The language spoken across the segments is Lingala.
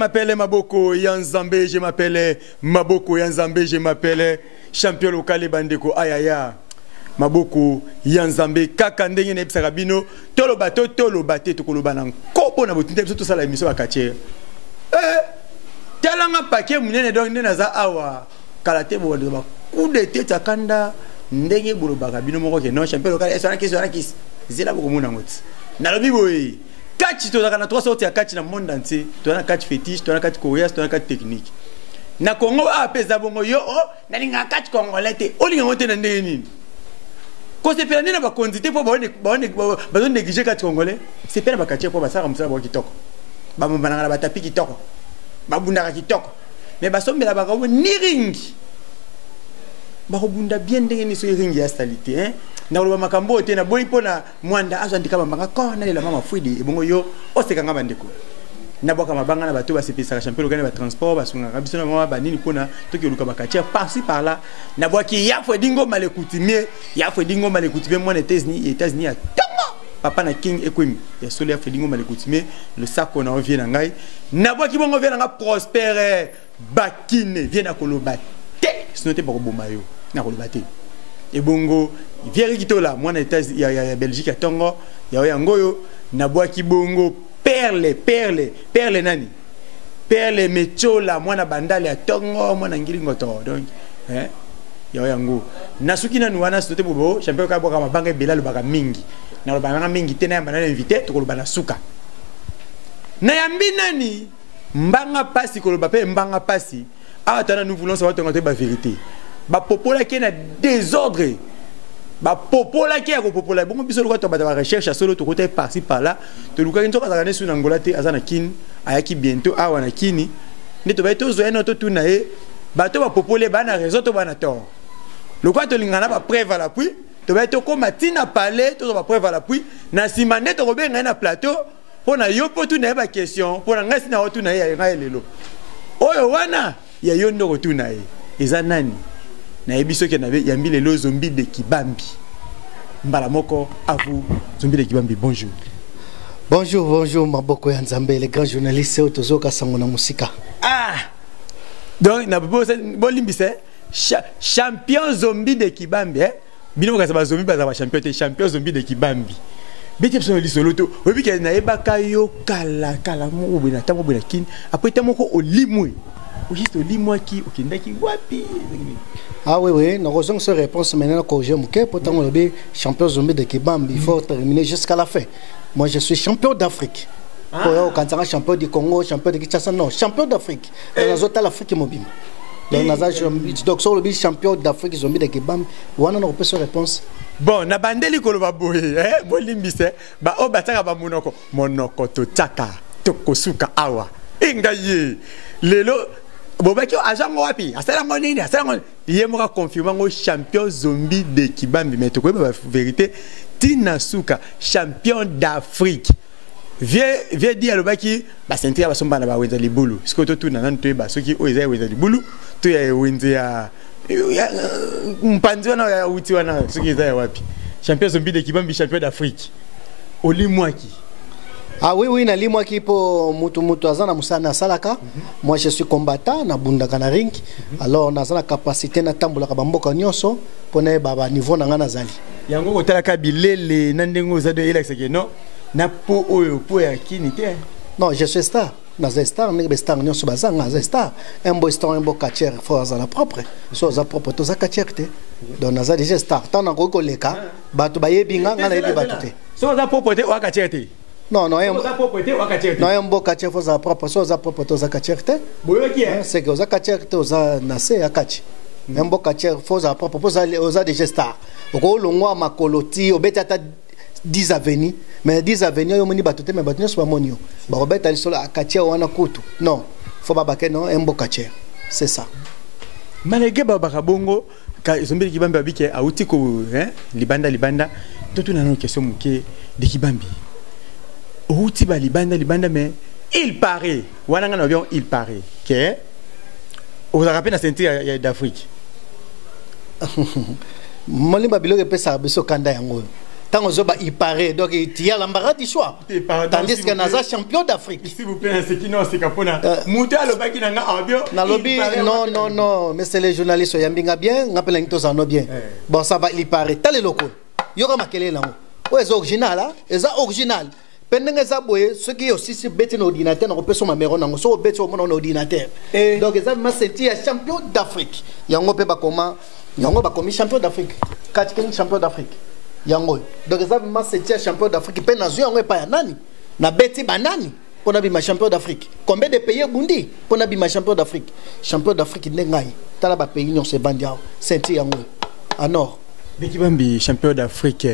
m'appelle Maboko Yanzambe, je m'appelle Maboko Yanzambe, je m'appelle champion local Bandeko Ayaya. Maboko Yanzambe kaka ndenge na ebisaka bino tolo bato tolo bate to koloba na kopo na botinte biso to sala émission bakache talanga paquet munene donc ndena za awa kalate bo ba coup de tête akanda ndenge bolo baka bino moko ke non champion local esana kisi zela boko mona ngoti na lobi boy catch to na 3 sorties ya catch na monde entier to na catch fétiche to na catch chorégraphe to na catch technique na Congo a pesa bongo yo na linga catch congolais te olinga ngote na ndenge nini. Quand c'est perdu na ba quantité pour ba négliger quatre congolais, c'est pas ba katia pour ba ça comme ça ba kitoko. Ba mbana ba tapi kitoko. Ba bunda kitoko. Mais ba sombela ba ko ni ring. Ba ko bunda bien ndenge ni so ring ya stabilité hein. Na lo ba makambo te na boyi pona mwanda azo ndika ba manga ko na lela mama fuidi e bongo yo o se kanga bandeko. Na boka mabanga na bato ba sepisa champion lokane ba transport ba sunga kabiso na mama ba nini pona to ki luka ba katia par-ci par-là. Na boki ya fo dingo malekutimie ya fo dingo malekutimie moi États-Unis à Tongo papa na king et queen ya solo ya fo dingo malekutimie le sac on a revient na ngai na boki bongo vient na prospérer bakine vient na koloba te sinon te ba ko bomba yo na koloba te e bongo vieri kitola moi na États ya Belgique à Tongo ya yangoyo na boki bongo perle nani perle mechola mwana bandali ya Tongo mwana ngilingo to donc ya yango nasuki na nuana sote bobo champion ka boka mabanga bela lobaka mingi na lobanga mingi tena ya banana invité to koloba na suka na yambi nani mbanga pasi koloba pe mbanga pasi atana nous voulons savoir te ba vérité ba popola ki na désordre ba popola ki ya ko popola bongo biso lokwa to ba recherche solo to côté par-ci par-là to lokwa nzo ka kana su na ngola te azana kin ayaki bientôt awa na kini ne to ba to zo eno to tuna e ba to ba popole ba na réseau to ba na tort lokwa to lingana ba preuve à l'appui to ba to ko matina parler to ba preuve à l'appui na simane to ko benga na plateau pona yo po tuna ba question pona ngasi na tuna ya lelo oyo wana ya yo ndo ko tuna e eza nani na ebiso ke na yambi lelo zombie de Kibambi mbala moko à vous zombie de Kibambi bonjour. Bonjour Maboko Yanzambe le grand journaliste otozoka sango na musika donc na bolimbise champion zombie de Kibambi bino ka ba zombie ba champion te champion zombie de Kibambi beti personne lisolo to obi ke na ebaka yo kala mo bina tango bina kin après tango ko olimwe juste olimwe ki okindaki wapi. Ah oui, nous avons une réponse maintenant que j'ai moqué pour le champion zombie de Kibambi. Il faut terminer jusqu'à la fin. Moi, je suis champion d'Afrique. Quand on champion du Congo, champion de Kinshasa, non, champion d'Afrique. Dans la zone d'Afrique mobile. Donc, sur le champion d'Afrique zombie de Kibambi, on a une réponse. Bon, na bandeli koloba boye, bolimbise, ba o bataka ba monoko to tchaka, to kosuka awa. Ingaye, lelo bobaki agent wapi asala ngonini asala ngonini yemo confirmer ngo champion zombie de Kibambi mais to ko ba vérité Tina Suka champion d'Afrique vie dire lobaki ba sentir ba somba na ba wenza libulu siko to tuna nan to ba soki o eza wenza libulu to ya wenza ya mpanzi wana ya uti wana soki eza wapi champion zombie de Kibambi champion d'Afrique olimwaki. Ah oui, na limwa ki po mutu azana musana salaka. Moi je suis combattant na bundaka na ring. Alors na zana capacité na tambola ka bamboka nyonso pona baba niveau na ngana zali. Yango ko talaka bilele na ndengo za de elex ke no na po oyo po ya kini te. Non, je suis star. Na star ne be star nyonso bazanga za star. Un beau star un beau catcher faut za la propre. So za propre to za catcher te. Donc na za déjà star. Tant na ko leka bato bayebinga ngana yebi bato te. So za propre te wa catcher te. Non, un beau catcher faut sa propre, soit sa propre to za catcher te. C'est que za catcher te za nase ya catch. Un beau catcher faut sa propre, faut za déjà star. Ko longwa makoloti obeta 10 avenues, mais 10 avenues yo moni batote mais bato so monio. Ba obeta lisolo catcher wana kutu. Non, faut ba baké non un beau catcher. C'est ça. Malgré baba bongo ka zombie Kibambi abike auti ko libanda to tuna na question muke de Kibambi. Outi ba libanda mais il paraît wana ngana avion il paraît que vous avez rappelé la ceinture d'Afrique Molimba bilo ke pesa biso kanda yango tant aux autres il paraît donc il y a l'embarras du choix tandis que Naza champion d'Afrique s'il vous plaît c'est qui non c'est capona muta le baki nanga ambio na lobby non mais c'est les journalistes yambinga bien ngapela ngito ça no bien bon ça va il paraît tale loko yoka makele nango ouais original là eza original pendant ça boye ceux qui aussi se bêtent dans ordinateur na ko ma mero nango so bêtent au mon ordinateur donc ça m'a senti champion d'Afrique yango pe ba comment yango ba commis champion d'Afrique katikeni champion d'Afrique yango donc ça m'a senti champion d'Afrique pe na zo yango pa ya nani na beti banani pour na bima champion d'Afrique combien de pays bundi pour na bima champion d'Afrique ndengai tala ba pays nyonso bandia senti yango à nord Bekibambi champion d'Afrique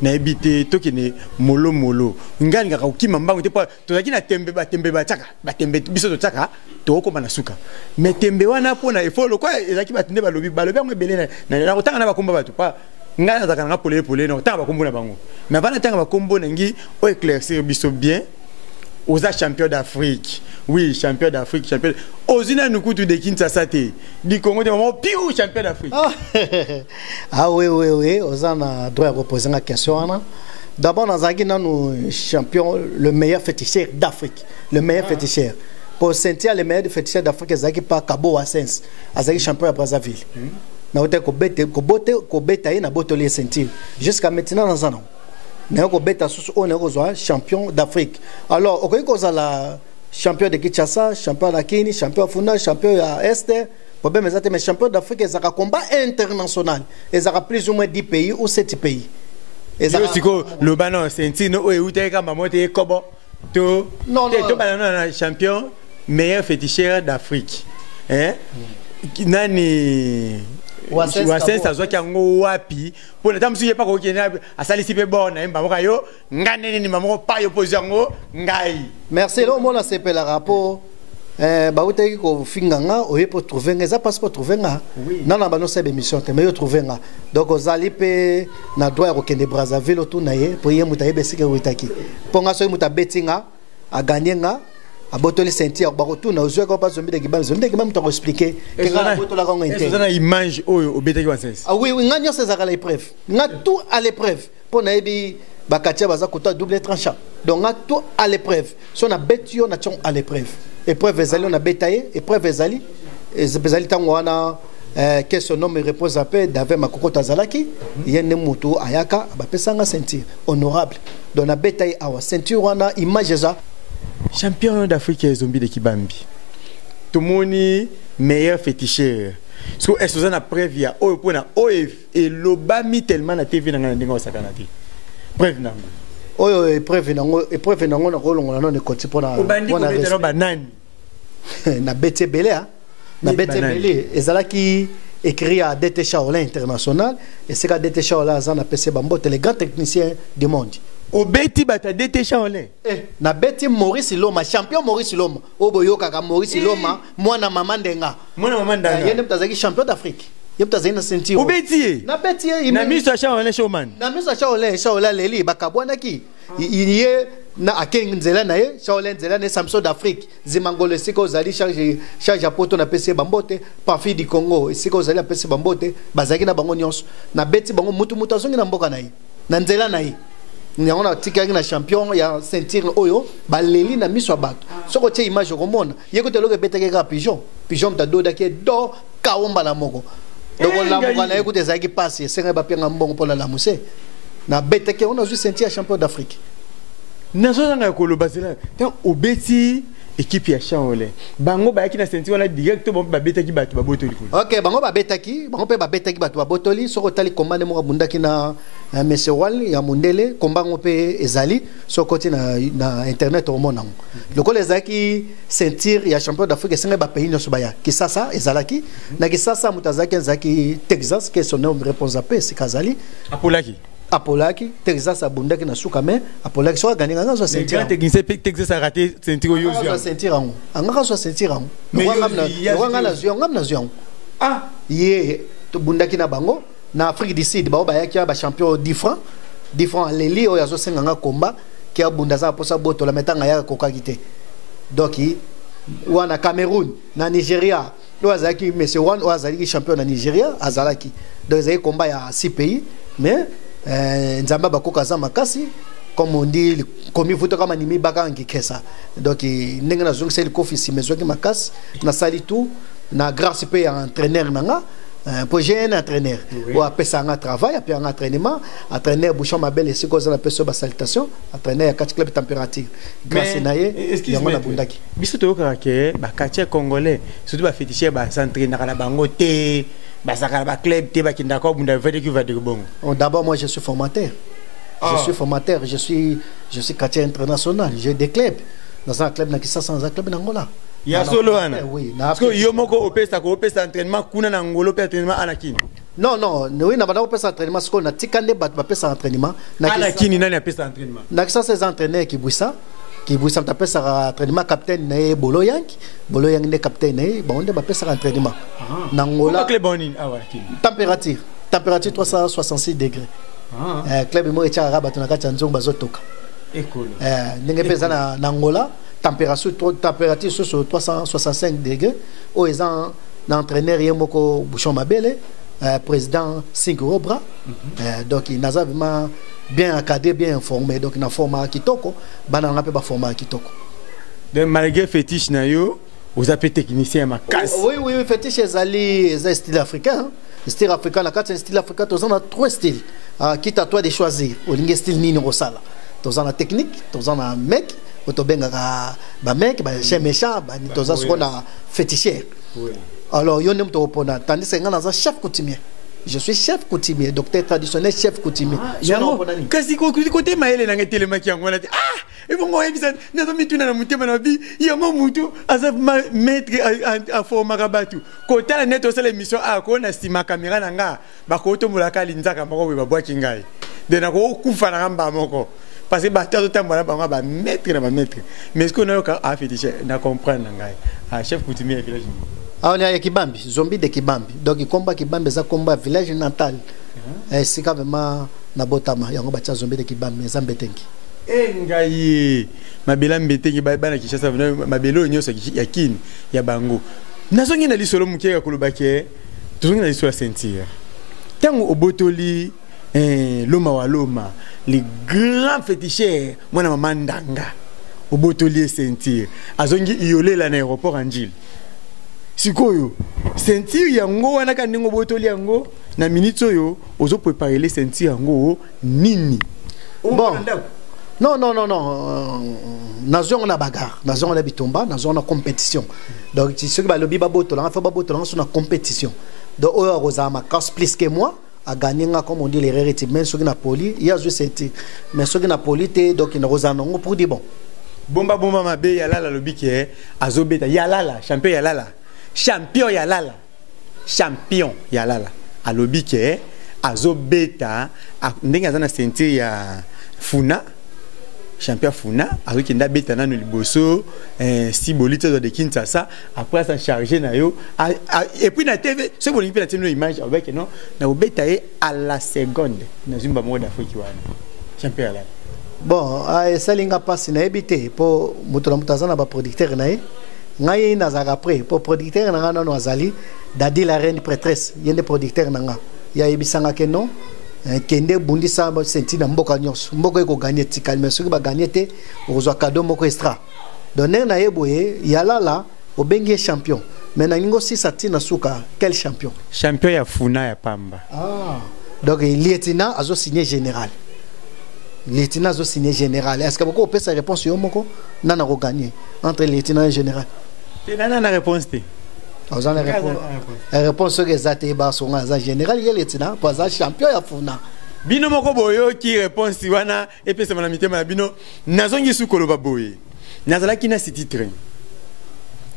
na habité tokene molo ngani ngaka ukima mbango te pa tozaki na tembe ba tembe biso to tsaka to ko bana suka mais tembe wana pona efolo kwa ezaki batinde balobi ngo belena na kotanga na bakomba batu pa ngana zaka nga pole na kotanga bakombo na bango mais bana tanga bakombo na ngi o éclaircir biso bien aux champions d'Afrique. Oui, champion d'Afrique, champion. Aux Inanukutu de Kinshasa, du Congo, de moment, pire champion d'Afrique. Ah oui, aux a droit à reposer la question. D'abord, dans un nous champion, le meilleur féticheur d'Afrique. Le meilleur féticheur. Pour sentir le meilleur féticheur d'Afrique, c'est pas Cabo Assens, c'est champion à Brazzaville. Na hotel ko beta na botoli sentir. Jusqu'à maintenant, dans un an. Champion d'Afrique. Alors, on a champion de Kinshasa, champion de Kini, champion de Funa, champion de Est. Problème est mais champion d'Afrique, ils ont un combat international. Ils ont plus ou moins 10 pays ou 7 pays. Le banon, c'est un tino, ou champion meilleur féticheur d'Afrique. Nani Wasen ça zoki yango wapi pour ntam suye pa ko kena asalisi pe bon na mba yo ngane ni mamo pa yo pozango ngai merci lo mona sepe la rapport ba uteki ko finganga o yepo trouver nga za passeport trouver nga na ba no sebe émission te mais yo trouver nga donc ozali pe na droit ko kende Brazzaville tout na ye pour ye mutaye besike witaki ponga so muta betinga a gagner nga a botoli sentir ba retourna aux yeux ko pas zombi de gibam to expliquer que la botola ko ngente ça na image o betaki wa sens ah oui nga nyo César à l'épreuve nga tout à l'épreuve pour na ebi ba katia baza kota double tranchant donc nga tout à l'épreuve so na betio na ttion à l'épreuve épreuve ezali on a betaye épreuve ezali tango wana que son nom repose à paix d'avec makoko tazalaki yene mutu ayaka ba pesanga sentir honorable donc na betaye awa ceinture wana image za champion d'Afrique zombie de Kibambi. Tout le monde meilleur féticheur. So est-ce que vous en avez prévu à OF et l'obami tellement na TV na ndinga sakanati. Prévu na. Prévu na ngona ko longola non ekoti pona. Obandi ko betelo banani. Na bete belé hein. Na bete belé ezalaki écrit à DT Shaolin international et c'est que DT Shaolin azana PC Bambote les grands techniciens du monde. Au beti bata DT Shaolin na beti Maurice Loma champion Maurice Loma oboyo kaka Maurice Loma mwana mama ndenga yene mtazaki champion d'Afrique yep tazaki na sentir au beti na beti na miso Shaolin showman na miso Shaolin leli bakabwana ki iye na akengi nzela na ye Shaolin nzela na Samson d'Afrique zimangolo siko zali charge poto na PC Bambote parfum du Congo siko zali na PC Bambote bazaki na bango nyonso na beti bango mutu azongi na mboka na ye na nzela na ye on a tikaki na champion ya ceinture oyo baleli na miso bato soko tie image komona yekote loke beteke ka pigeon ta doda ke do kaomba la moko donc la moko na yekote zaki passe senga ba penga mbongo pona la muse na beteke on a juste ceinture champion d'Afrique na zo na ko lo basela tant obeti équipe ya Shaolin bango ba yaki na ceinture wana directement ba betaki bato ba botoli OK bango pe ba betaki bato ba botoli soko tali commande mo bundaki na monsieur Wal ya mundele kombango pe ezali soko ti na internet au monango loko lezaki ceinture ya champion d'Afrique senga ba pays nyoso baya kisasa ezalaki na kisasa mutazaki ezaki Texas que son nom réponse à paix c'est kazali Apolaki Texas abundaki na suka mais Apolaki so gagner nga so ceinture grand technicien Texas a raté ceinture yo so ceinture ngo anga so ceinture ngo ngam na zion ah ye to bundaki na bango na Afrique du Sud ba yaki ba champion 10 francs leli o yazo senga nga komba ki abunda za posa boto la metanga ya kokakite donc wana Cameroun na Nigeria lo azaki monsieur Wan o azali champion na Nigeria azalaki donc ezali combat ya 6 pays mais nzamba bakoka za makasi comme on dit comme foto kama nimi baka ngikesa donc ndenge na zongisa likofisi mezoki makasi na sali tout na grâce pe ya entraîneur nanga pour j'ai un entraîneur ou après ça un travail après un entraînement entraîneur bouchon mabel et c'est cause la personne ba salutation entraîneur ya 4 club température grâce naye excuse-moi biso to ka ba quartier congolais surtout ba féticher ba s'entraîner na bango te ba sakala ba club te ba kinda ko bunda vede ki va de bongo. D'abord moi je suis formateur. Je suis formateur, je suis quartier international, j'ai des clubs. Dans un club, dans un club en Angola. Il y a solo Anna. Oui. Parce que Yomoko opesta entraînement kuna na Angola entraînement Anakin. Non, oui, na bana opesta entraînement parce qu'on a tikande bat opesta entraînement. Anakin nani opesta entraînement. Na kisa ces entraîneurs qui bouissa t'appelle ça entraînement capitaine na Bolo Yang ne capitaine na bon on ba opesta entraînement. Na Angola. Club bonin température 366 degrés. Club mo echa rabat na kati nzongo bazotoka ekolo ndenge pesa na Angola température sur 365 degrés o ezan na entraîneur yemoko bouchon mabele président Singo Obra donc il n'a vraiment bien encadré bien informé donc na format kitoko bana ngape ba format kitoko de malgré fétiche na yo vous avez technicien ma casse oui fétiche ezali style africain style africain la carte style africain tous on a trois styles quitte à toi de choisir au lingue style nini rosala tous on a technique tous on a mec otobenga ba mec ba chien méchant ba tous on ce qu'on a féticheur alors yo nem to opona tandis que ngana za chef coutumier je suis chef coutumier docteur traditionnel chef coutumier kasi côté maele na ngetele maki yango na et bon moi ebisa nazo mituna na mutema na bi yango mutu asa maître a forma rabatu côté la net osala émission ko na sima caméra nanga ba ko to mulaka linzaka mako ba bwaki ngai de na ko kufa na ngamba moko parce que ba tato tambola ba ba maître na ba maître mais ce qu'on a ka fétiche na comprendre ngai chef coutumier village. On est à Kibambi, zombie de Kibambi. Donc il combat Kibambi, ça combat village natal. C'est quand même na botama, il y a un bâtiment zombie de Kibambi, Zambetengi. Ngayi, ma bela mbetengi ba na Kishasa, ma belo nyoso ya kin, ya bango. Nazongi na li solo muke ya kolobake, tozongi na li solo sentir. Tango obotoli loma wa loma, les grands féticheurs, mwana mama ndanga. Obotoli sentir. Azongi iolé la aéroport Anjil. Sikoyo sentir yango wana ka ndingo botoli yango na minute oyo ozo préparer les sentir yango nini bon non nation on a bagarre nation on a bitomba nation on a compétition donc ceux qui ba lobi ba botola fa ba botola sur la compétition donc oyo rozama casse plus que moi a gagné comme on dit les rarités mais ceux qui na poli il y a je sentir mais ceux qui na poli te donc il rozana ngo pour dire bon bomba mabe ya lala lobi ke azobeta ya lala champion ya lala alobi ke azobeta ndenge azana sentir ya funa champion funa azoki nda beta nanu liboso si bolite de Kinshasa après ça charger na yo et puis na TV ce bolingi na tino image avec non na obeta à la seconde na zumba mo d'Afrique wana champion ya lala bon salinga passe na ebité pour mutola mutazana ba producteur na ngai nazaka après pour producteur nanga nano azali dadi la reine prêtresse yende producteur nanga ya ebisanga ke non kende bundisa senti na mboka nyonso mboka eko gagner tikali mais soki ba gagner te ozwa cadeau moko extra donner na yeboye yalala obengi champion mais na ningo si sati na suka quel champion ya funa ya pamba donc lieutenant azo signé général lieutenant azo signé général est-ce que beaucoup peut sa réponse yo moko nana ko gagner entre lieutenant et général te nana réponse te Ozan la réponse que zate ba songa za général il est là pour ça champion ya funa bino moko boyo ki réponse wana et puis c'est mon amitié na bino nazongi su koloba boye nazala ki na city train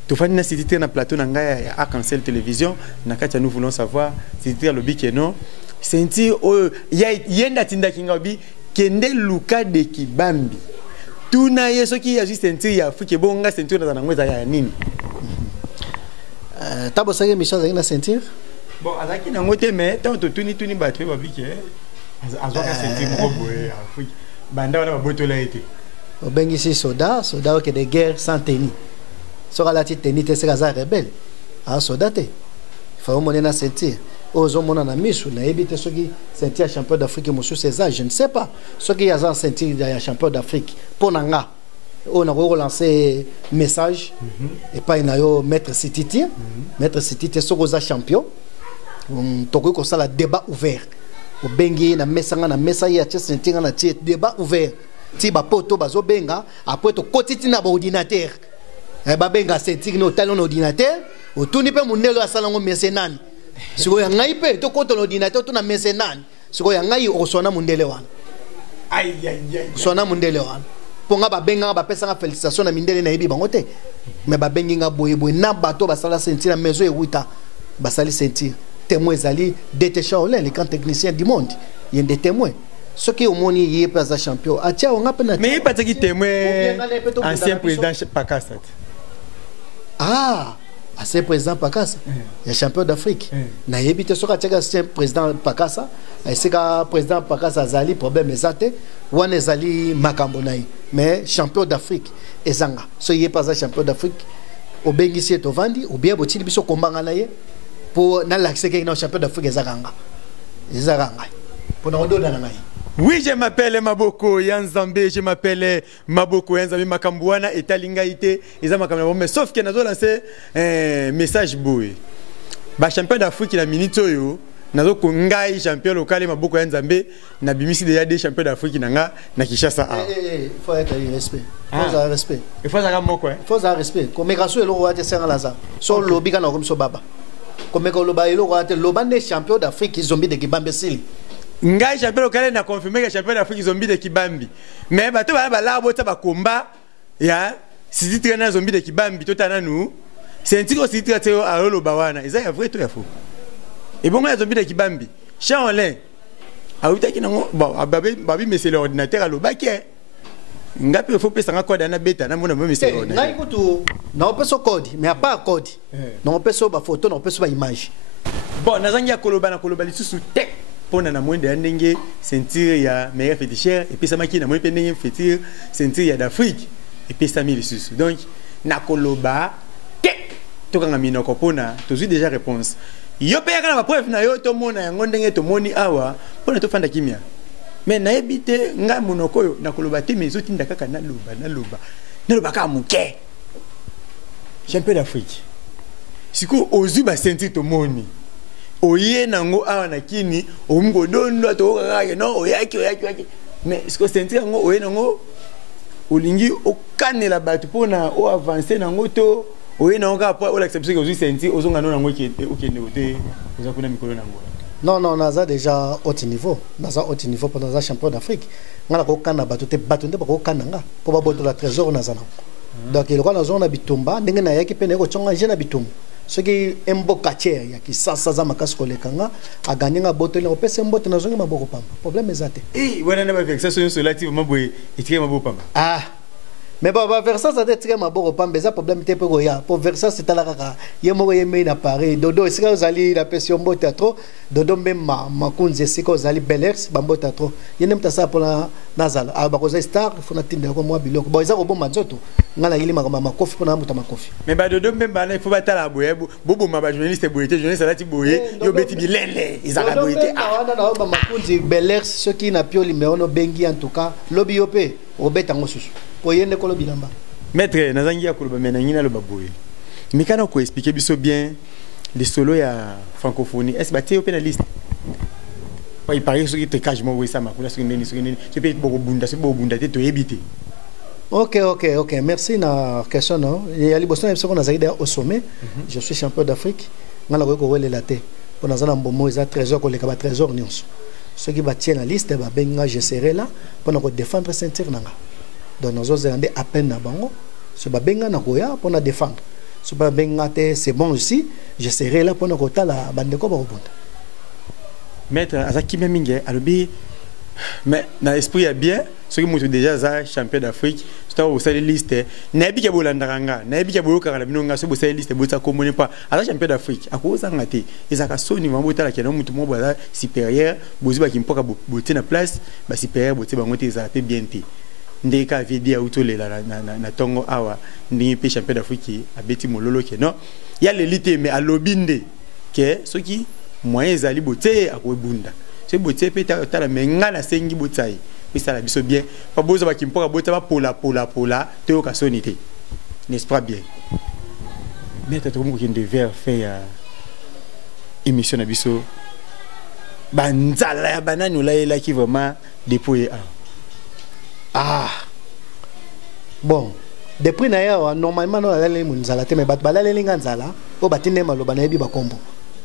to fani na city train na plateau na ngaya ya Arc-en-Ciel télévision na kati nous voulons savoir city train lobi ke non senti o yenda tinda kinga bi kende luka de Kibambi tuna yeso ki ya juste senti ya Afrique bonga senti na ngweza ya nini tabo sage mission za ina sentir bon azaki na ngote mais tant to tuni batwe babike azwa ka sentir mo boye Afrique banda wana babotola ete obengi si soda que de guerre sans tenue sera la petite tenue te sera rebelle soda te faut monner na sentir aux hommes na misu na ebite soki ceinture champion d'Afrique monsieur César je ne sais pas soki ya ceinture ya champion d'Afrique pour nanga on a relancé message et pas na yo maître Sititi maître Sititi sokoza champion toko ko sala débat ouvert au bengi na mesanga na mesa ya ceinture na tie débat ouvert ti ba poto bazo benga après to kotiti na ba ordinateur ba benga ceinture no talon ordinateur otuni pe munelo asala ngo mesenani siko ya ngai pe to koto l'ordinateur to na mesenani siko ya ngai o sona mundele wana ai sona mundele wana ponga ba benga ba pesa nga félicitation na mindele na yebi bango te mais ba bengi nga boye boye na bato ba sala ceinture na maison ewita ba sali ceinture témoin ezali Détécha Olin les grands techniciens du monde il y a des témoins ce qui au monde y est pas champion atia on a pena mais il pas qui témoin ancien président Pakassa ancien président Pakassa il est champion d'Afrique na yebite soka tcheka ancien président Pakassa c'est que président Pakassa azali problème ezate wana ezali makambo nayi mais champion d'Afrique ezanga so yé pas champion d'Afrique au bengisi to vandi ou bien botili biso kombanga naye pour na l'accès que na champion d'Afrique ezanga pour na odo na ngai. Oui, je m'appelle Maboko Yanzambe, je m'appelle Maboko Yanzambe Makambouana et Talingaïté, mais sauf que nous avons lancé un message boué. Ba champion d'Afrique la minute yo, nous avons ngai champion local Maboko Yanzambe, na bimisi déjà des champions d'Afrique na Kinshasa. Faut être respect. Faut avoir respect. Il faut avoir moko hein. Faut avoir respect. Comme gaso elo wa te senga laza. So lobby kana comme so baba. Comme ko loba elo wa te lobande champion d'Afrique zombie de Kibambe Sili. Ngai champion local na confirmer que champion d'Afrique zombie de Kibambi. Mais bato ba la bota ba combat ya si titre na zombie de Kibambi totana nous. C'est un titre si titre a lo bawana. Eza ya vrai to ya faux. Et bon ya zombie de Kibambi. Chaolin. A uta ki nango bon babi mais c'est l'ordinateur à l'obake. Ngapi il faut pesa nga code na beta na mona mais c'est l'ordinateur. Ngai kutu na opeso code mais a pas code. Na opeso ba photo na opeso ba image. Bon nazangia koloba lisusu tek. Pona na mwende ya ndenge ceinture ya meilleur féticheur et puis ça maki na mwende ndenge féticheur ceinture ya d'Afrique et puis ça mi lisusu donc na koloba ke to kanga minoko pona tozui déjà réponse yo pe yakana ba preuve na yo to mona yango ndenge to moni awa pona to fanda kimia mais na ebite nga monoko yo na koloba te mais zotinda kaka na loba ka muke champion d'Afrique siko ozu ba ceinture to moni oye nango awa na kini omgo dondo to kaka no oyaki mais ce que ceinture ngo oye nango olingi okanela bato pona o avancer nango to oye nango ka po la exception que ozu ceinture ozonga no nango ki okende ote oza kuna mikolo nango non naza déjà haut niveau pendant la champion d'Afrique ngala ko kana bato te nde ba ko kananga po ba boto la trésor nazana donc il ko na zona bitumba ndenge na yaki pene ko chonga jena bitumba ce qui est un beau quartier ya ki sasa za makasi kolekanga a gagné nga botele o pese mbote na zongi maboko pamba problème ezate wana na ba vexation sur l'active maboy etike maboko pamba mais bon versa ça etike maboko pamba za problème te pe ko ya pour versa c'est la kaka yemo yeme na Paris dodo esika ozali la pression mbote trop dodo mbema makunzi esika ozali belers bambote trop yene mtasa pour nazala ba ko za star funa tinda ko mwa biloko bo za ko bomba nzoto ngala yili makama makofi pona muta makofi mais ba dodo mbemba na il faut batala boye bobo ma ba journaliste boyete journaliste alati boye yo beti bilele izaka boyete wana na ba makunzi belers ceux qui na pio limeono bengi en tout cas lobby yope obeta ngosusu po yende ko lobby namba maître nazangi akoloba mena ngina lo baboye mikana ko expliquer biso bien les solos ya francophonie est-ce baté yope na liste il paraît que tu caches moi ça ma kula sur une tu peux beaucoup bunda c'est beaucoup bunda te éviter. OK merci na question non il y a liboso na qu'on a zaida au sommet je suis champion d'Afrique ngala ko wele laté pour na zana mbomo za trésor ko leka ba trésor nyonso ceux qui va tirer la liste ba benga je serai là pour na ko défendre ceinture nanga donc nous allons à peine na bango ce ba benga na ko ya pour na défendre ce ba benga te c'est bon aussi je serai là pour na ko tala bande ko ba bunda. Maître Azaki Memingue alobi mais dans l'esprit bien ceux qui montent déjà za champion d'Afrique c'est au sein de liste na bi ke bolandanga na bi ke boyoka la binonga so bo sein liste bo ta komone pas à champion d'Afrique a ko zanga te ezaka soni mambo tala ke na mutu mo ba supérieur bozi ba kimpoka boté na place ba supérieur boté bango te za pe bien te ndeka vidi autolela na tongo awa ndi pe champion d'Afrique a beti mololo ke non il y a l'élite mais à lobinde que ceux qui moyen ezali bote akobunda c'est bote pe ta la menga na sengi botai puis ça la biso bien pas boza ba kimpoka bota ba pola te okasonité n'est-ce pas bien mais tu as trouvé qu'il devait faire émission na biso banzala ya banani olayela ki vraiment déployer bon depuis na ya normalement no la lele munzala te mais bat balale nganzala o batine maloba na yebi bakombo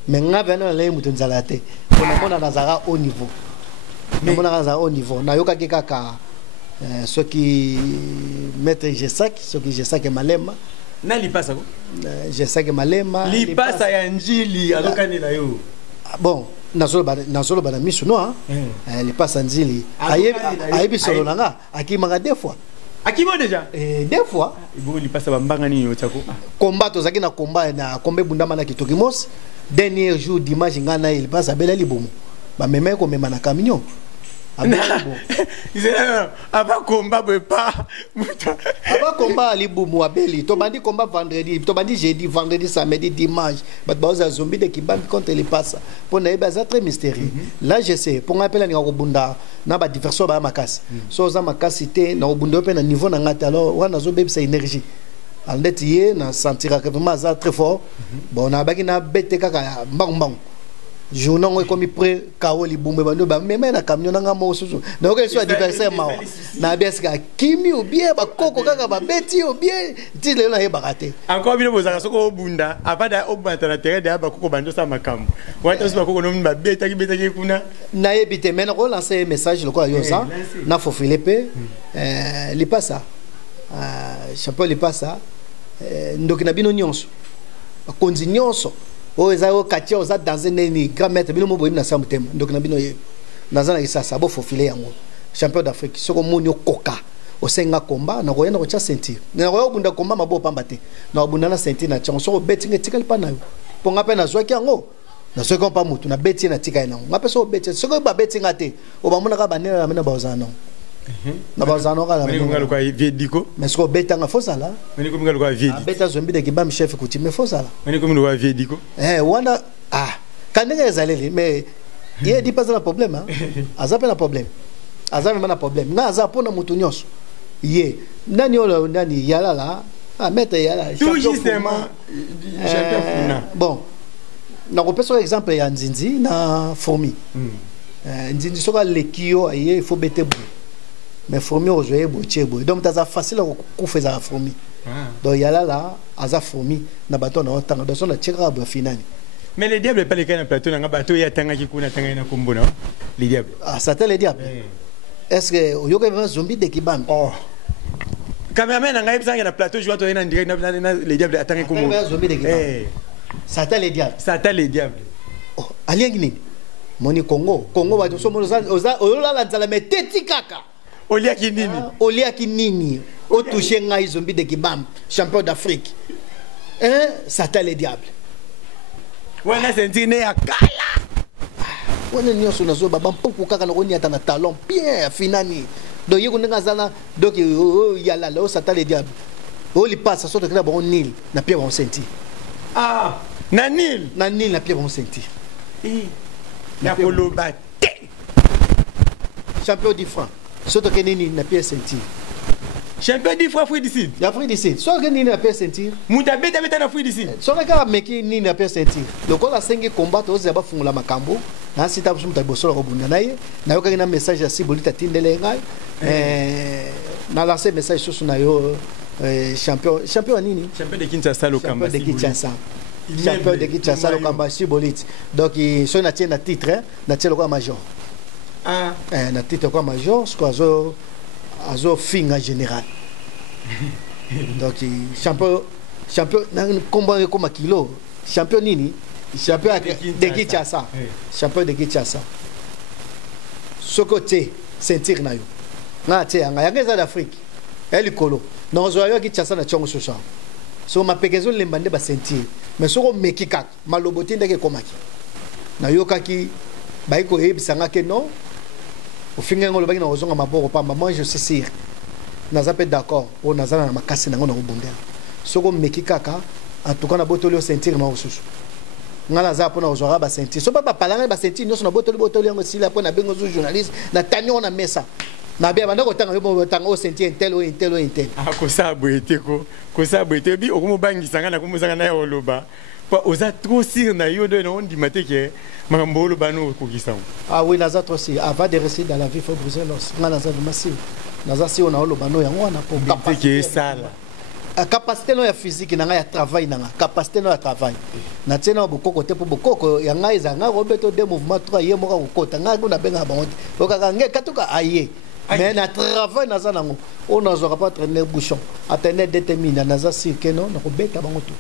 mais ngave na lele mutunzala te on mona nazara au niveau mais mona nazara au niveau na yoka kaka ce qui maître Gesak ce qui Gesak malema na lipasa ko Gesak malema lipasa ya njili alokani na yo bon nazolo bana misu no lipasa njili ayebi solo nanga akimanga deux fois akimo déjà deux fois ibo lipasa bambanga ni yo tsako combat to zaki na combat na kombe bundama na kitoki mos dernier jour dimanche ngana il passe abela libomo ba meme ko mema na camion avant combat pas avant combat libomo abeli to bandi combat vendredi to bandi jeudi vendredi samedi dimanche bat baza zombie de kibambi contre les passe pour na baza très mystérieux là je sais pour appeler ni ko bunda na ba diversion ba makasi so za makasi te na bunda pe na niveau na ngata alors wana zo bebisa énergie en détier na sentira que vraiment ça très fort bon na baki na bete kaka mbang journée on comme près kaoli bumbe bando ba même na camion nga mo susu donc il soit adversaire ma na beska kimi ou bien ba koko kaka ba beti ou bien ti le na yeba raté encore bien bozaka soko bunda avada obanta na terrain de ba koko bando sa makambo wata ba koko no ba betaki kuna na yebite mais on lancer message le quoi yo ça na fo Philippe li pas ça chapeau li pas ça ndoki na bino nyonso akonzi nyonso o ezao katia oza dans un grand maître bino mo boyim na samtem ndoki na bino ye nazana kisasa bo fofile yango champion d'Afrique soko monyo koka osenga komba na koyena ko cha ceinture na koyo bunda komba mabo pamba te na bunda na ceinture na chango soko betting etikali pa nayo ponga pe na zwaki yango na soko pa mutu na beti na tika yango ngape so beti soko ba betting ate o ba mona ka banela na bazana na bazana ka na ngalo kwa viediko mais soko betanga fosala meni ko ngalo kwa viediko beta zombi de kibam chef kuti me fosala meni ko ngalo kwa viediko wana kandenga ezaleli mais il dit pas un problème azape na problème azape na problème na azapo na mutu nyonso ye nani ola nani yala la mettre yala tout justement champion funa bon na ko peso exemple ya nzinzi na fourmi nzinzi soka lekio aye il faut bete bo mais fourmi o joye bo chebo donc ça facile ko faire za fourmi donc yala la aza fourmi na bato na otanga donc na tcheka bo finani. Mais les diables pas les cas dans plateau na bateau ya tanga ki kuna tanga na kombona les diables ça t'est les diables est-ce que au yoga va zombie de kibam cameraman na ngai na plateau jouer to na direct na les diables atanga kombona zombie de kibam ça t'est les diables aliengi nini moni Congo ba so mo oza la nzala meteti kaka olia ki nini o toucher ngai zombie de kibam champion d'Afrique ça t'est les diables wana sentine ya kala wana nyonso nazo baba mpuku kaka na koni atana talon bien finani do yeko nga zala donc yala lo sata le diable o li passe so de bon nil na pie bon senti na nil na pie bon senti na koloba te champion du franc so to kenini na pie senti champion du Afrique du Sud. L'Afrique du Sud. So que ni na père sentir. Muta beta na Afrique du Sud. So que meki ni na père sentir. Donc on a 5 combats aux aba fungula makambo. Na sita busumuta bosolo ko bunda naye. Na yoka na message ya sibolita tindele ngai. Na lancer message sur na yo champion nini? Champion de Kinshasa lo kamba. Champion de Kinshasa lo kamba sibolita. Donc so na tiena titre, na tiena ko major. Na titre ko major, ce ko azo fin en général. Donc champion combat comme kilo champion nini champion de Kinshasa champion de Kinshasa ce côté sentir na yo na te anga yanga d'Afrique elle kolo na zo yo Kinshasa na chongo sosa so mapekezo lembande ba sentir mais soko mekika maloboti ndeke komaki na yo kaki baiko ebisanga ke non au final ngolo baki na ozonga maboko pamba moi je sais sûr naza pe d'accord o nazana na makasi nango na obondela soko meki kaka en tout cas na botoli o sentir na osusu ngala za pona ozora ba senti so papa palanga ba senti nyoso na botoli yango sila pona bengo zo journaliste na tanyo na mesa na bia banda ko tanga bo tanga o senti intel ah ko sa boete ko sa boete bi okumo bangisa na kumuzanga na yoloba pa oza trop sir na yo de no ndima te ke mambolo bano ko kisao ah oui naza trop sir avant de rester dans la vie faut briser l'os ngala za massive naza si on a oloba no yango na po capacité sala capacité no ya physique na nga ya travail na nga capacité no ya travail na tena bokoko te po bokoko ya nga ezanga robeto de mouvement 3 ye moka kokota nga kuna benga bango okaka nge katuka aye mais na travail na za nango on na zora pas traîner bouchon atteindre déterminé na za si keno na ko beta bango to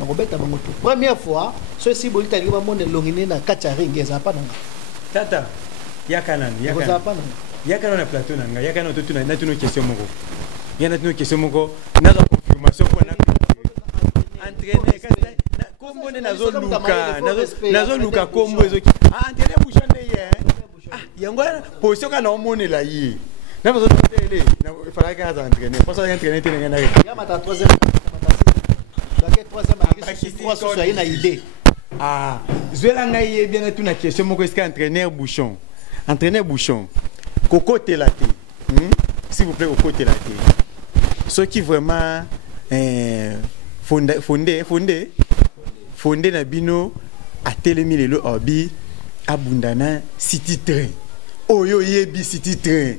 na ko beta bango to première fois so si bolita liba monde longine na kacha ring eza pa nanga tata yakana na plateau nanga yakana to tuna na tuno question moko yana tuno question moko na za confirmation ko na entraîner ka kombo ne nazo luka kombo ezoki entraîner bouchon de ye yango position kana omonela yi na bazo tele na fala ka za entraîner pour ça entraîner tene na ya mata troisième sur une idée zwela ngai bien tuna question moko est-ce entraîneur bouchon Coco Telate, s'il vous plaît, Coco Telate. Ceux qui vraiment fondé na bino a telemi le obi abundana city train. Oyo yebi city train.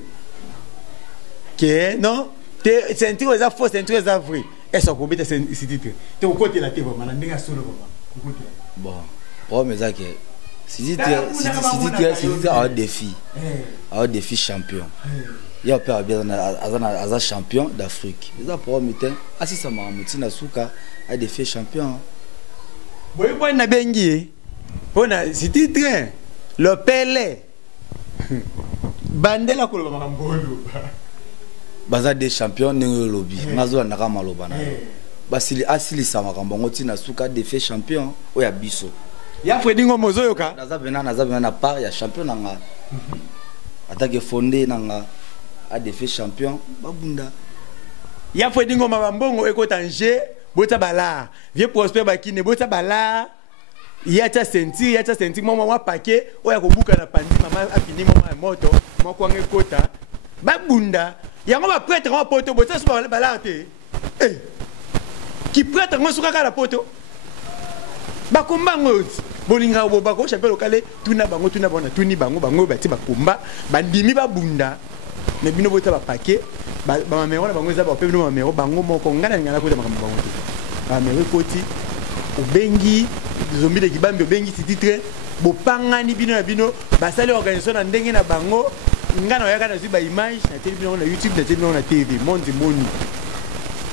Que non, te sentir les faux, sentir les vrai. Est-ce qu'on peut city train? Te Coco Telate vraiment na ndinga solo vraiment. Bon, oh mais ça que City a un défi. Un défi champion. Il y a un champion d'Afrique. Les après si ça m'a motivé Suka a défi champion. Oui, on a bengi. On a City train. Le Pelé. Bandela ko ba mbolo. Baza des champions ne lobby. Mazo na kama lobana. Basili asili sama kambongo tina Suka défi champion oya biso. Ya Fredingo Mozoyoka naza bena na part ya champion nanga attaque fondé nanga a défait champion babunda ya Fredingo mabambongo ekotanje bota bala vie Prosper bakine bota bala ya ta senti mama wa paquet oya kobuka na pandi mama apini mama moto moko ngekota babunda yango ba prêtre wa poto bota so bala te qui prêtre ngo suka kala poto bakomba ngoti bolinga bobako champion local tuna bango tuni bango bati bakomba bandimi babunda ne bino bota ba paquet ba mamero na bango za ba pebino mamero bango moko ngana ngana ko de makambo bango ba mamero koti obengi zombi de kibambi obengi titre bopangani bino na bino basali organisation na ndenge na bango ngana yaka na ziba image na télévision na YouTube na télévision na TV monde moni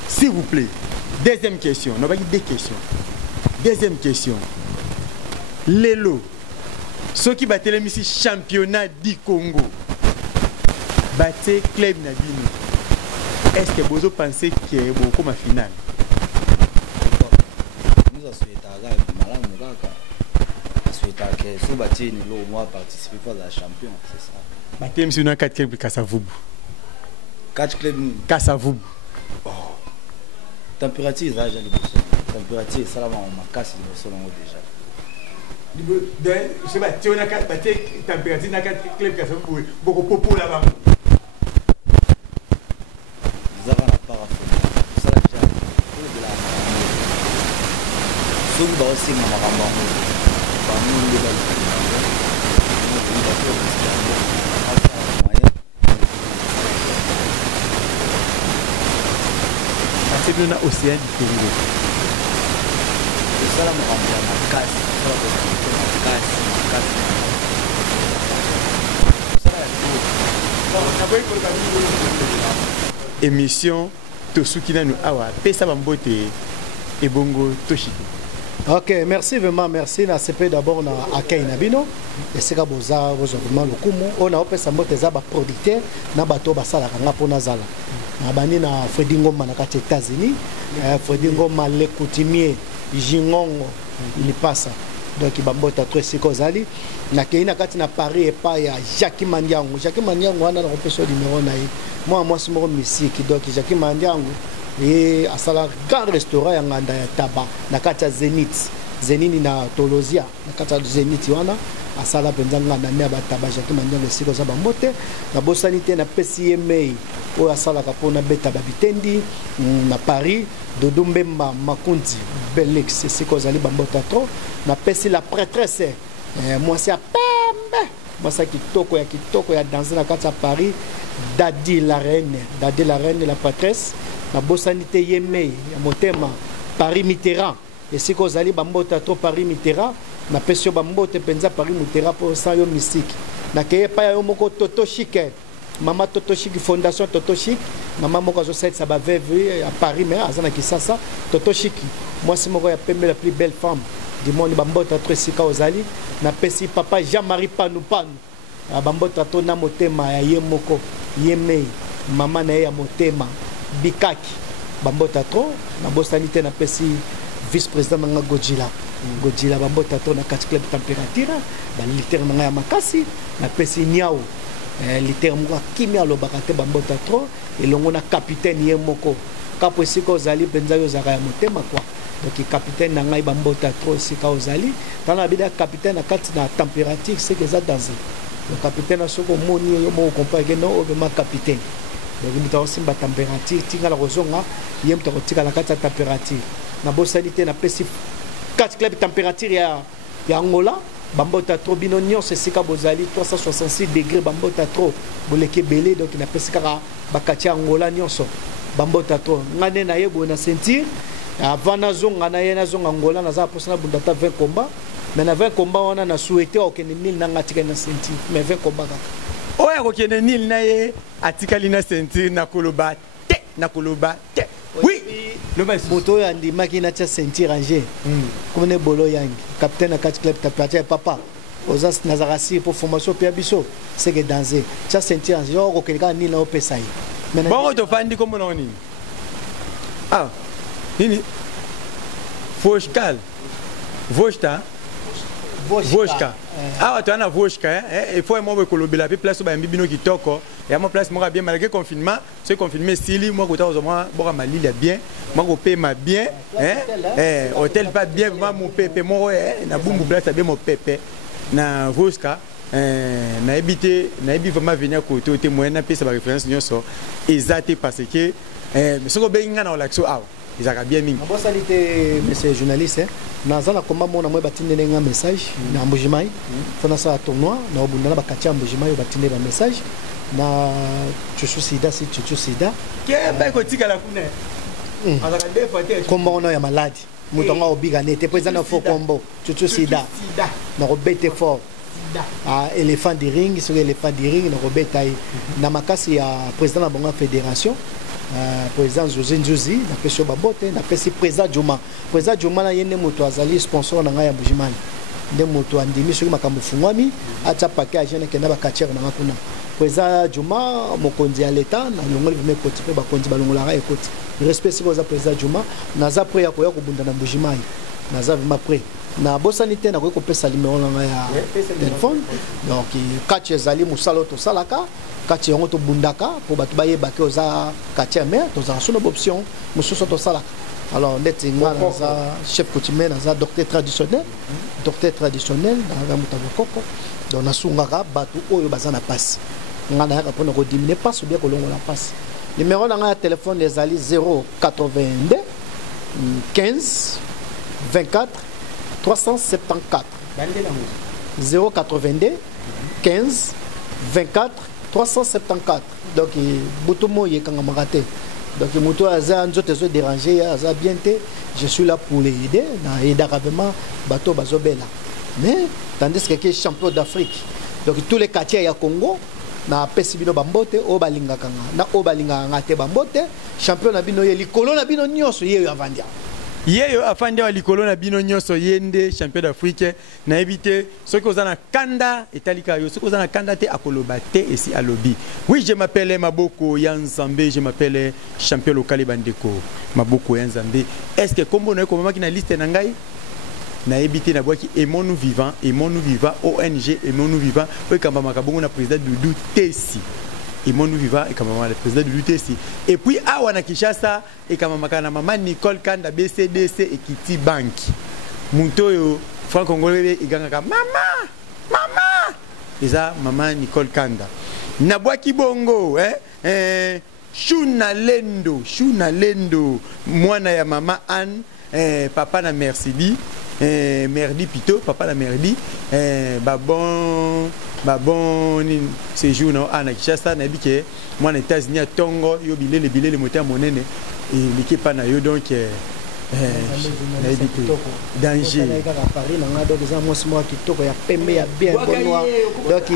s'il vous plaît. Deuxième question, on va dire deux questions. Deuxième question. Lelo, ceux qui battent les championnat du Congo, battent club Nabino. Est-ce que vous pensez qu'il y a beaucoup de finale? Nous avons souhaité que battu nous participer à la champion, c'est ça. Batté monsieur na 4 clubs Kassavoub. 4 clubs Kassavoub. Température là j'ai température ça là on casse le sol déjà. Je sais pas tu as batté température na 4 clubs Kassavoub beaucoup popo là-bas. Vous avez la parafone. Ça là déjà de la. Faut que vous aussi maman. Pas nous de la. C'est dans l'océan du Congo. Ça là me casse. Émission Tosukina nous awa pesa bambote et bongo toshiko. Ok, merci vraiment, merci. Na CP d'abord na accueil na bino. Et c'est que boza vraiment le kumu. On a opesa mbote za ba producteur na bato basala kanga pona zala. Na bani na Fredi Ngoma na kati États-Unis. Fredi Ngoma le coutumier Jingongo il passe. Donc il bambota très sikozali. Na keina kati na Paris et pas ya Jacques Mandiango. Jacques Mandiango wana na opesa numéro na moi c'est mon musique donc Jacques Mandiango et à sala grand restaurant ya nganda ya taba na kati ya Zenith zenini na tolozia na kata zeniti wana asala penzanga na ne batabaja to manya le siko za bambote na bosanité na PCMA o asala kapona beta babitendi na Paris Dodombemba Makundi Belix siko za li bambota tro na pesi la prêtresse moi c'est pembe moi ça kitoko ya danser na kata Paris Dadi la reine la prêtresse na bosanité yeme ya motema Paris Mitterrand et si ko zali bambota tro Paris Mitterrand na pesio bambote penza Paris Mitterrand pour ça yo mystique na keye pa yo moko Toto Chic mama Toto Chic fondation Toto Chic mama moko zo set ça ba veuve à Paris mais azana kisasa Toto Chic moi c'est moko ya pembe la plus belle femme du monde bambota tro sika ozali na pesi papa Jean-Marie Panu bambota to na motema ya ye moko yeme mama na ya motema bikaki bambota tro na bosanité na pesi vice-président nanga Godzilla bambota to na catch club température ba liter nanga makasi na pesi niao liter mo kimia lo bakate bambota tro elongo na capitaine ye moko kapo siko zali penza yo zaka ya motema kwa donc capitaine nanga bambota tro sika ozali tana bida capitaine na kati na température c'est que ça danser le capitaine soko moni yo mo comprendre que non o ma capitaine donc il doit aussi ba température tinga la rozonga yem to tika la kati température na bosanité na pesi 4 club température ya Angola bambota tro bino nyonso sika bozali 366 degrés bambota tro boleke belé donc na pesi kaka bakati Angola nyonso bambota tro ngane na yebo na sentir avant na zonga na yena zonga Angola na za posana bundata 20 combats mais na 20 combats on a souhaité okene nil na ngatika na sentir mais 20 combats kaka oya kokene nil na ye atikali na sentir na koloba te oui le moto ya ndimaki na tia sentir angé comme bolo yangi capitaine na 4 club tapia papa ozas nazarasi pour formation pia biso c'est que danser tia sentir angé o kokeka nil na opesai bon to fandi comme non nini nini Voshka awa to ana Voshka il faut moi kolobela pe place ba mbibino kitoko ya mo place mo bien malgré confinement c'est confinement style moi kota moi boka malili bien moi ko pema bien hôtel pas bien moi mon pépé moi na bumbu place bien mon pépé na Voshka na habité vraiment venir côté témoin na pesa ba référence nyonso exacté parce que mais ce ko benga na olaxo awa ils a bien mis bon salité monsieur journaliste naza na komba mona moi batindene nga message na mbujimai fona sa tournoi na obundana bakatia mbujimai batindene ba message na chuchu sida ke ba ko tika la kuna azaka defater komba ona ya maladi mutonga obiga nete président na fo kombo chuchu sida na robete fort éléphant de ring sur éléphant de ring na robeta na makasi ya président na bonga fédération président José Nzuzi na pesi babote na pesi président Juma na yende moto azali sponsor na ngaya Mbujimani nde moto andimi soki makambo fungwami acha pake agene kenda bakatiere na kuna président Juma mokonzi ya leta na longoli vime koti pe bakonzi balongola ra ekoti respect siko za président Juma naza prêt ya koya kubunda na Mbujimani naza vima prêt na bosanité na ko pesa numéro na ya téléphone donc kati ezali musalo to salaka kati yango to bundaka pour batu baye bake oza kati mais to za solo option mususo to salaka alors ndeti ngana za chef coutumier na za docteur traditionnel na mutabo koko donc na sungaka batu oyo bazana passe ngana ya kapona ko diminuer passe ou bien ko longola passe numéro na ya téléphone ezali 082 15 24 374 082 15 24 374 donc Boutomo yekanga magate donc muto aza nzote zo déranger aza bien te je suis là pour les aider na aider vraiment bato bazobela mais tandis que champion d'Afrique donc tous les quartiers ya Congo na pesi bino bambote o balinga kanga na o balinga ngate bambote champion na bino ye likolo na bino nyonso ye avandia yeyo afande wa likolo na bino nyonso yende champion d'Afrique na éviter ce que vous en kanda etalika yo ce que vous en kanda te akoloba te ici à lobby. Oui, je m'appelle Maboko Yanzambe, je m'appelle champion local bandeko Maboko Yanzambe. Est-ce que comme on est comme na liste na ngai na éviter na boki aimons nous vivants ONG aimons nous vivants o kamba makabongo na président Doudou Tessi. Et mon vivant et comme le président de l'UTC. Et puis à Wana Kishasa et comme maman Nicole Kanda BCDC et Kitty Bank. Muntoyo, Franck Congolais, Igangaka, maman, maman. Et ça, maman Nicole Kanda. Nabwaki bongo, Shuna Lendo, mwana ya maman Anne, papa na Mercedi, Merdi Pito, papa na Merdi, babon, séjour na Anna Kishasa, na bike, mwana États-Unis à Tongo, yo bilele moteur monene, et l'équipe na yo donc, danger. Donc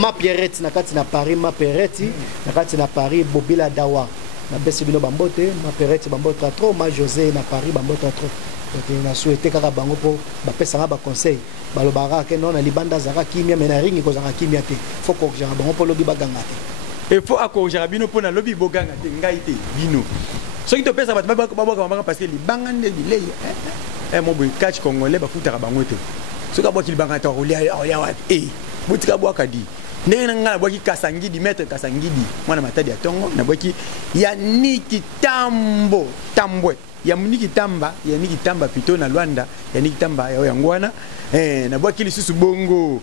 ma Pierrette na kati na Paris, ma Pierrette na kati na Paris Bobila Dawa na Besibino Bambote, ma Pierrette Bambote trop, ma José na Paris Bambote trop. Donc na souhaité kaka bango po ba pesa ba conseil balobara ke non na libanda zaka kimia mena ringi ko zaka kimia te faut ko jara bango po lobi baganga te il faut akojara bino po na lobi boganga te ngai te bino. Ce qui te pèse, c'est parce que les bangans de billet, mon boy, catch congolais, bah foutre à bangote. Ce qu'a qu'il bangate, boutika boakadi. Nenga boaki kasangi di maître kasangi di. Moi na matadi atongo, na boaki ya niki tambo, tambwe. Ya muniki tamba, ya niki tamba pito na Luanda, ya niki tamba ya ngwana. Na boaki li susu bongo.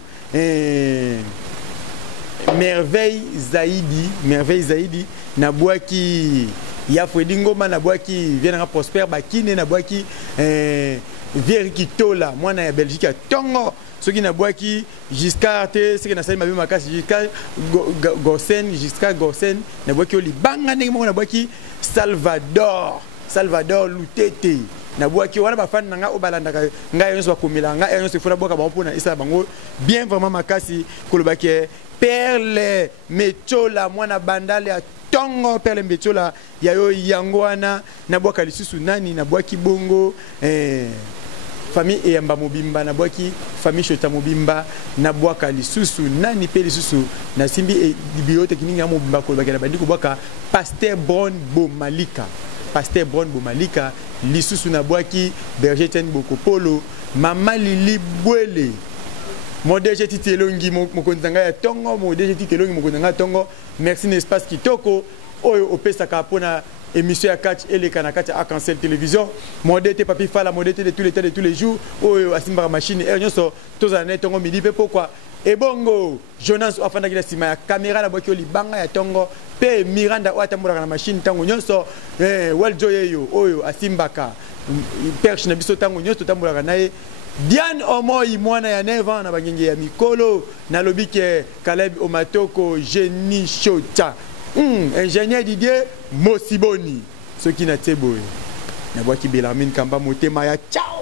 Merveille Zaidi, na boaki ya Fredingoma na boaki viendra Prosper bakine na boaki Verikitola mwana ya Belgique ya Tongo soki na boaki Giscard te soki na sali mabe makasi Giscard Gorsen na boaki oli banga ndenge moko na boaki Salvador Lutete na boaki wana ba fan nga obalanda nga yonso bakomela nga yonso fona boka ba mpona isa bango bien vraiment makasi kolobaki Perle Mechola mwana bandale ya Tongo Perle Mechola yayo yangwana na boaka lisusu nani na boaki bongo famille Eyamba Mobimba na boaki famille Shota Mobimba na boaka lisusu nani pe lisusu na simbi bibliothèque kininga Mobimba ko bakela bandi ko boaka Pasteur Bon Bomalika lisusu na boaki Berger Ten Bokopolo Mama Lili Bwele Modège Titelongi Mokonzanga ya Tongo, Modège Titelongi Mokonzanga Tongo, merci n'espace Kitoko, Oyo Opesaka Pona, émission à catch et les Kanakati à Cancel Télévision, Modète Papi Fala, Modète de tous les temps de tous les jours, Oyo Asimba Machine, et on sort tous en net Tongo midi, pourquoi? Et bongo, Jonas Afana Gila caméra la boki Banga ya Tongo, Pe Miranda Ouatamura la machine, Tango Nyonso, Waljoyeyo, Oyo Asimbaka, Perche Nabiso Tango Nyonso Tamura Nae. Diane Omoi mwana ya 9 ans na bangenge ya mikolo na lobike Caleb Omatoko génie Chota ingénieur Didier Mosiboni ce qui na teboy na boaki Belamine Kamba motema ya ciao.